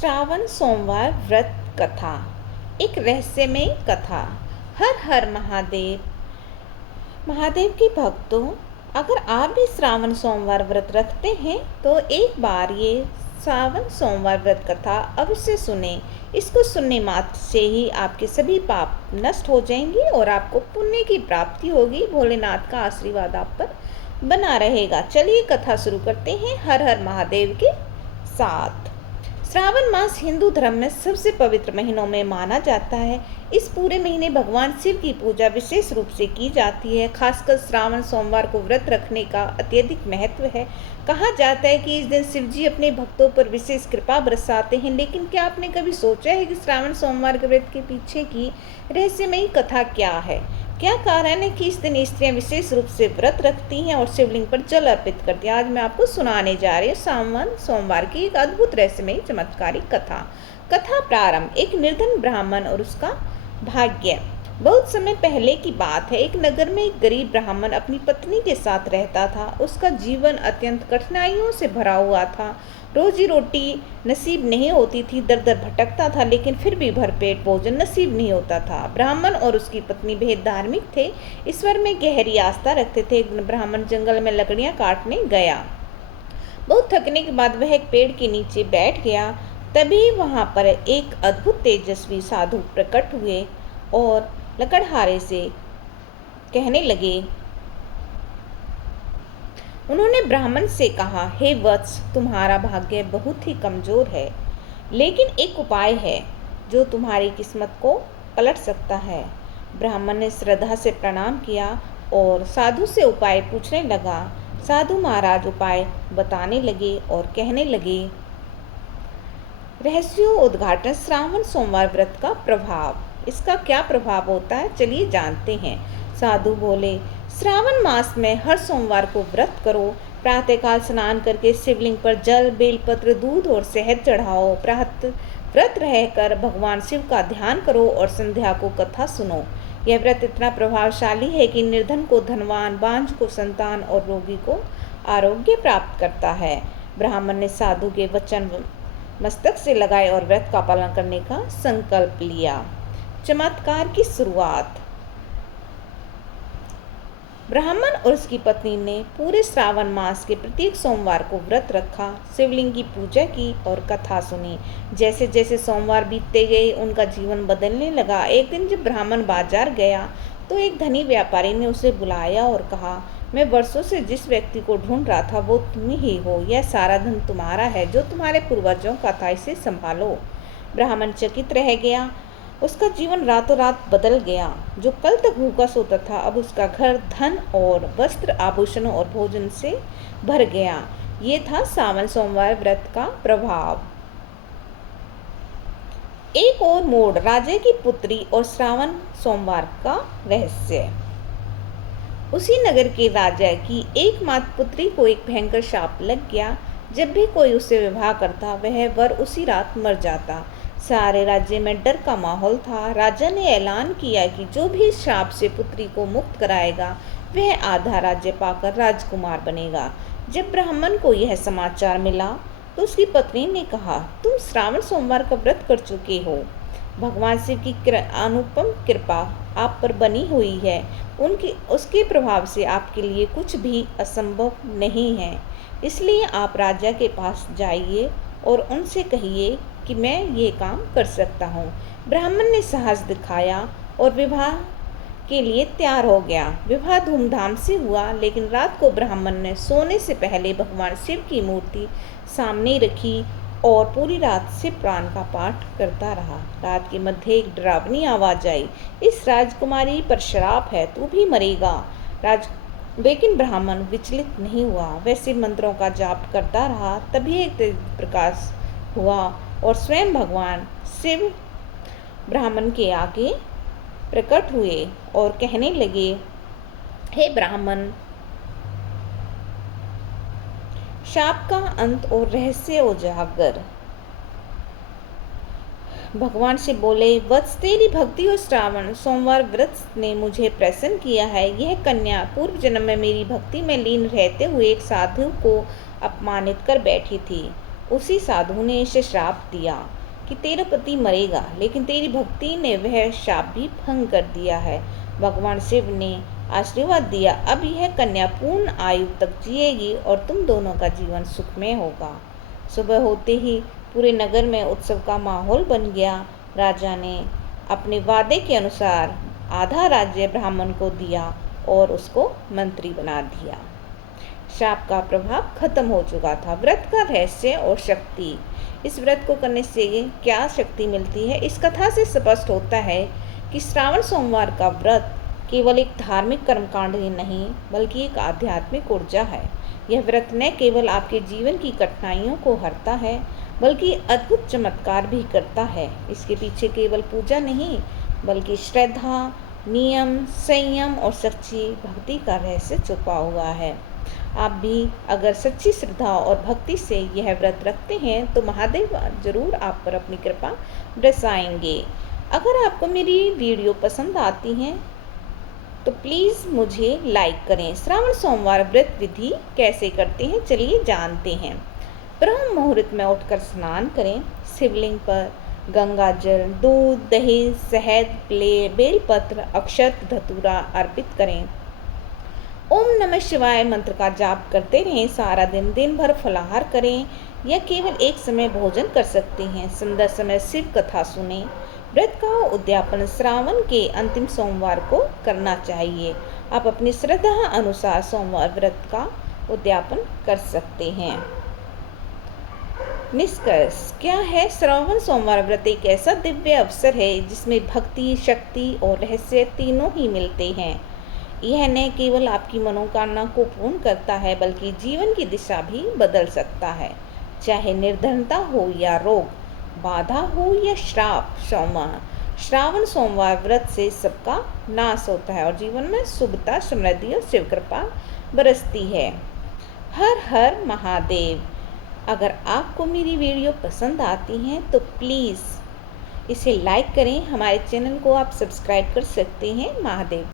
श्रावण सोमवार व्रत कथा। एक रहस्यमय कथा। हर हर महादेव। महादेव के भक्तों, अगर आप भी श्रावण सोमवार व्रत रखते हैं तो एक बार ये श्रावण सोमवार व्रत कथा अवश्य सुने। इसको सुनने मात्र से ही आपके सभी पाप नष्ट हो जाएंगे और आपको पुण्य की प्राप्ति होगी। भोलेनाथ का आशीर्वाद आप पर बना रहेगा। चलिए कथा शुरू करते हैं हर हर महादेव के साथ। श्रावण मास हिंदू धर्म में सबसे पवित्र महीनों में माना जाता है। इस पूरे महीने भगवान शिव की पूजा विशेष रूप से की जाती है। खासकर श्रावण सोमवार को व्रत रखने का अत्यधिक महत्व है। कहा जाता है कि इस दिन शिव जी अपने भक्तों पर विशेष कृपा बरसाते हैं। लेकिन क्या आपने कभी सोचा है कि श्रावण सोमवार के व्रत के पीछे की रहस्यमयी कथा क्या है? क्या कारण है कि इस दिन स्त्रियां विशेष रूप से व्रत रखती हैं और शिवलिंग पर जल अर्पित करती हैं? आज मैं आपको सुनाने जा रही हूँ श्रावण सोमवार की एक अद्भुत रहस्यमयी चमत्कारिक कथा। कथा प्रारंभ। एक निर्धन ब्राह्मण और उसका भाग्य। बहुत समय पहले की बात है। एक नगर में एक गरीब ब्राह्मण अपनी पत्नी के साथ रहता था। उसका जीवन अत्यंत कठिनाइयों से भरा हुआ था। रोजी रोटी नसीब नहीं होती थी, दर दर भटकता था, लेकिन फिर भी भरपेट भोजन नसीब नहीं होता था। ब्राह्मण और उसकी पत्नी बेहद धार्मिक थे, ईश्वर में गहरी आस्था रखते थे। एक दिन ब्राह्मण जंगल में लकड़ियां काटने गया। बहुत थकने के बाद वह एक पेड़ के नीचे बैठ गया। तभी वहां पर एक अद्भुत तेजस्वी साधु प्रकट हुए और लकड़हारे से कहने लगे। उन्होंने ब्राह्मण से कहा, हे वत्स, तुम्हारा भाग्य बहुत ही कमजोर है, लेकिन एक उपाय है जो तुम्हारी किस्मत को पलट सकता है। ब्राह्मण ने श्रद्धा से प्रणाम किया और साधु से उपाय पूछने लगा। साधु महाराज उपाय बताने लगे और कहने लगे। रहस्यों उद्घाटन। श्रावण सोमवार व्रत का प्रभाव। इसका क्या प्रभाव होता है, चलिए जानते हैं। साधु बोले, श्रावण मास में हर सोमवार को व्रत करो। प्रातःकाल स्नान करके शिवलिंग पर जल, बेलपत्र, दूध और शहद चढ़ाओ। प्रातः व्रत रहकर भगवान शिव का ध्यान करो और संध्या को कथा सुनो। यह व्रत इतना प्रभावशाली है कि निर्धन को धनवान, बांझ को संतान और रोगी को आरोग्य प्राप्त करता है। ब्राह्मण ने साधु के वचन मस्तक से लगाए और व्रत का पालन करने का संकल्प लिया। चमत्कार की शुरुआत। ब्राह्मण और उसकी पत्नी ने पूरे श्रावण मास के प्रत्येक सोमवार को व्रत रखा, शिवलिंग की पूजा की और कथा सुनी। जैसे जैसे सोमवार बीतते गए उनका जीवन बदलने लगा। एक दिन जब ब्राह्मण बाजार गया तो एक धनी व्यापारी ने उसे बुलाया और कहा, मैं वर्षों से जिस व्यक्ति को ढूंढ रहा था वो तुम ही हो। यह सारा धन तुम्हारा है जो तुम्हारे पूर्वजों का था, इसे संभालो। ब्राह्मण चकित रह गया। उसका जीवन रातों रात बदल गया। जो कल तक भूखा सोता था, अब उसका घर धन और वस्त्र, आभूषणों और भोजन से भर गया। ये था श्रावण सोमवार व्रत का प्रभाव। एक और मोड़। राजा की पुत्री और श्रावण सोमवार का रहस्य। उसी नगर के राजा की एकमात्र पुत्री को एक भयंकर शाप लग गया। जब भी कोई उससे विवाह करता वह वर उसी रात मर जाता। सारे राज्य में डर का माहौल था। राजा ने ऐलान किया कि जो भी इस शाप से पुत्री को मुक्त कराएगा वह आधा राज्य पाकर राजकुमार बनेगा। जब ब्राह्मण को यह समाचार मिला तो उसकी पत्नी ने कहा, तुम श्रावण सोमवार का व्रत कर चुके हो। भगवान शिव की अनुपम कृपा आप पर बनी हुई है। उसके प्रभाव से आपके लिए कुछ भी असंभव नहीं है। इसलिए आप राजा के पास जाइए और उनसे कहिए कि मैं ये काम कर सकता हूँ। ब्राह्मण ने साहस दिखाया और विवाह के लिए तैयार हो गया। विवाह धूमधाम से हुआ, लेकिन रात को ब्राह्मण ने सोने से पहले भगवान शिव की मूर्ति सामने रखी और पूरी रात शिव पुराण का पाठ करता रहा। रात के मध्य एक डरावनी आवाज आई, इस राजकुमारी पर श्राप है, तू भी मरेगा। लेकिन ब्राह्मण विचलित नहीं हुआ। वह शिव मंत्रों का जाप करता रहा। तभी एक तेज प्रकाश हुआ और स्वयं भगवान शिव ब्राह्मण के आगे प्रकट हुए और कहने लगे, हे ब्राह्मण, शाप का अंत और रहस्य उजागर। भगवान से बोले, वत्स, तेरी भक्ति और श्रावण सोमवार व्रत ने मुझे प्रसन्न किया है। यह कन्या पूर्व जन्म में मेरी भक्ति में लीन रहते हुए एक साधु को अपमानित कर बैठी थी। उसी साधु ने इसे श्राप दिया कि तेरा पति मरेगा, लेकिन तेरी भक्ति ने वह शाप भी भंग कर दिया है। भगवान शिव ने आशीर्वाद दिया, अब यह कन्या पूर्ण आयु तक जिएगी और तुम दोनों का जीवन सुखमय होगा। सुबह होते ही पूरे नगर में उत्सव का माहौल बन गया। राजा ने अपने वादे के अनुसार आधा राज्य ब्राह्मण को दिया और उसको मंत्री बना दिया। शाप का प्रभाव खत्म हो चुका था। व्रत का रहस्य और शक्ति। इस व्रत को करने से क्या शक्ति मिलती है? इस कथा से स्पष्ट होता है कि श्रावण सोमवार का व्रत केवल एक धार्मिक कर्मकांड ही नहीं, बल्कि एक आध्यात्मिक ऊर्जा है। यह व्रत न केवल आपके जीवन की कठिनाइयों को हरता है, बल्कि अद्भुत चमत्कार भी करता है। इसके पीछे केवल पूजा नहीं, बल्कि श्रद्धा, नियम, संयम और सच्ची भक्ति का रहस्य छुपा हुआ है। आप भी अगर सच्ची श्रद्धा और भक्ति से यह व्रत रखते हैं तो महादेव जरूर आप पर अपनी कृपा बरसाएंगे। अगर आपको मेरी वीडियो पसंद आती है तो प्लीज़ मुझे लाइक करें। श्रावण सोमवार व्रत विधि कैसे करते हैं, चलिए जानते हैं। ब्रह्म मुहूर्त में उठकर स्नान करें। शिवलिंग पर गंगा जल, दूध, दही, शहद, बेलपत्र, अक्षत, धतूरा अर्पित करें। ओम नमः शिवाय मंत्र का जाप करते रहें। सारा दिन भर फलाहार करें या केवल एक समय भोजन कर सकते हैं। सुंदर समय शिव कथा सुने। व्रत का उद्यापन श्रावण के अंतिम सोमवार को करना चाहिए। आप अपनी श्रद्धा अनुसार सोमवार व्रत का उद्यापन कर सकते हैं। निष्कर्ष क्या है? श्रावण सोमवार व्रत एक ऐसा दिव्य अवसर है जिसमें भक्ति, शक्ति और रहस्य तीनों ही मिलते हैं। यह न केवल आपकी मनोकामना को पूर्ण करता है, बल्कि जीवन की दिशा भी बदल सकता है। चाहे निर्धनता हो या रोग, बाधा हो या श्राप, श्रावण सोमवार व्रत से सबका नाश होता है और जीवन में शुभता, समृद्धि और शिव कृपा बरसती है। हर हर महादेव। अगर आपको मेरी वीडियो पसंद आती हैं तो प्लीज़ इसे लाइक करें। हमारे चैनल को आप सब्सक्राइब कर सकते हैं। महादेव।